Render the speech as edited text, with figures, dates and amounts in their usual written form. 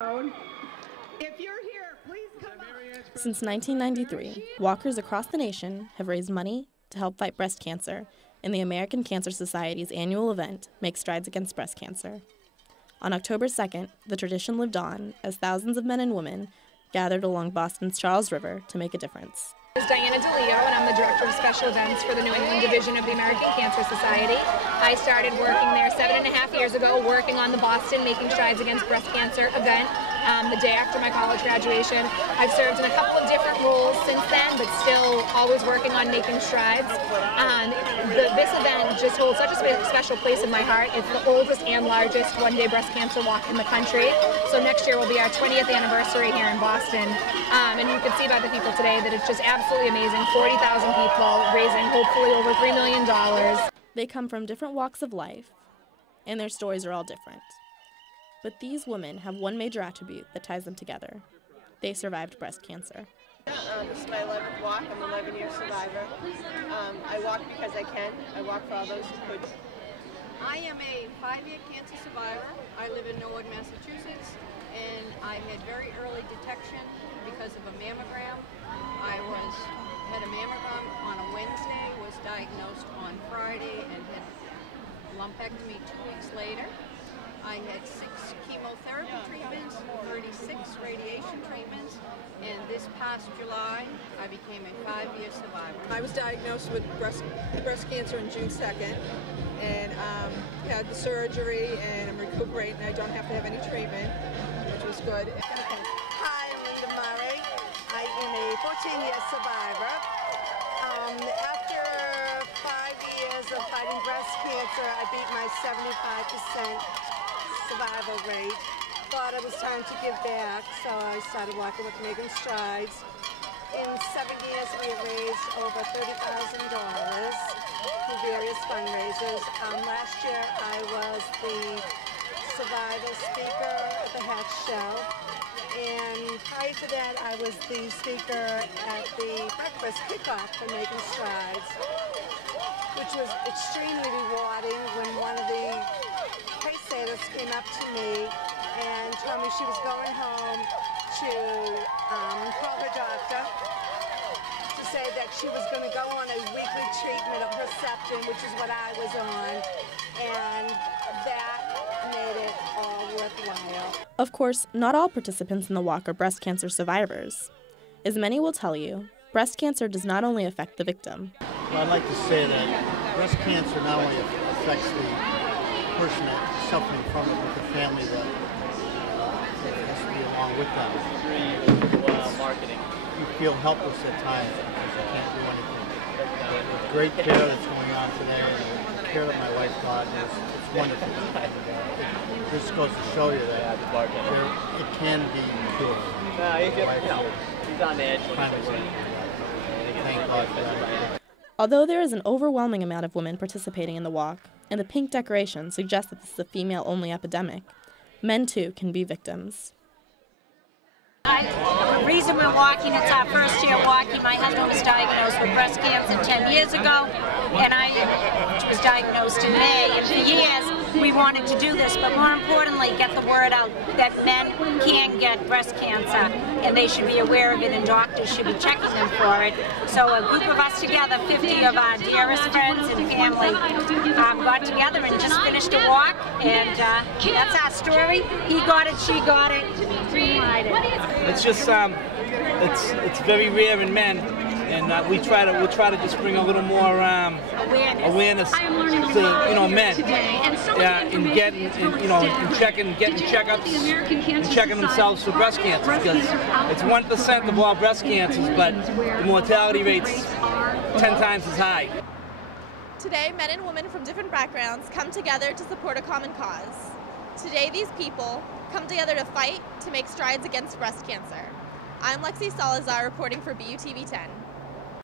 If you're here, please come up. Since 1993, walkers across the nation have raised money to help fight breast cancer in the American Cancer Society's annual event, Make Strides Against Breast Cancer. On October 2nd, the tradition lived on as thousands of men and women gathered along Boston's Charles River to make a difference. My name is Diana DeLeo, and I'm the Director of Special Events for the New England Division of the American Cancer Society. I started working there 7.5 years ago, working on the Boston Making Strides Against Breast Cancer event the day after my college graduation. I've served in a couple of different roles since then, but still always working on making strides. This event just holds such a special place in my heart. It's the oldest and largest one-day breast cancer walk in the country. So next year will be our 20th anniversary here in Boston. And you can see by the people today that it's just absolutely amazing. 40,000 people raising hopefully over $3 million. They come from different walks of life, and their stories are all different. But these women have one major attribute that ties them together. They survived breast cancer. This is my 11th walk. I'm an 11-year survivor. I walk because I can. I walk for all those who could. I am a 5-year cancer survivor. I live in Norwood, Massachusetts, and I had very early detection because of a mammogram. I had a mammogram on a Wednesday, was diagnosed on Friday, and had lumpectomy 2 weeks later. I had 6 chemotherapy treatments, 36 radiation treatments, and this past July, I became a 5-year survivor. I was diagnosed with breast cancer on June 2nd, and had the surgery, and I'm recuperating. I don't have to have any treatment, which was good. Hi, I'm Linda Murray. I am a 14-year survivor. After 5 years of fighting breast cancer, I beat my 75% survival rate. Thought it was time to give back, so I started walking with Making Strides. In 7 years, we have raised over $30,000 through various fundraisers. Last year, I was the survivor speaker at the Hatch Show, and prior to that, I was the speaker at the breakfast kickoff for Making Strides, which was extremely rewarding when one of the pacesetters came up to me and told me she was going home to call her doctor to say that she was going to go on a weekly treatment of Herceptin, which is what I was on, and that made it all worthwhile. Of course, not all participants in the walk are breast cancer survivors. As many will tell you, breast cancer does not only affect the victim. Well, I'd like to say that breast cancer not only affects the person that's suffering from it, but the family that has to be along with them. Marketing. You feel helpless at times because you can't do anything. The great care that's going on today, and the care that my wife got, it's wonderful. This goes to show you that it can be cured. He's on edge. Thank God for that. Although there is an overwhelming amount of women participating in the walk, and the pink decoration suggests that this is a female-only epidemic, men too can be victims. The reason we're walking, it's our first year walking. My husband was diagnosed with breast cancer 10 years ago, and I was diagnosed in May. And for years, we wanted to do this, but more importantly, get the word out that men can get breast cancer, and they should be aware of it, and doctors should be checking them for it. So a group of us together, 50 of our dearest friends and family, got together and just finished a walk, and that's our story. He got it, she got it, we tried it. It's just, it's very rare in men, and we'll try to just bring a little more awareness to men, in getting, in checking checkups, and checking themselves for breast cancer, because it's 1% of all breast cancers, but the mortality rate's 10 times as high. Today, men and women from different backgrounds come together to support a common cause. Today, these people come together to fight to make strides against breast cancer. I'm Lexi Salazar reporting for BUTV 10.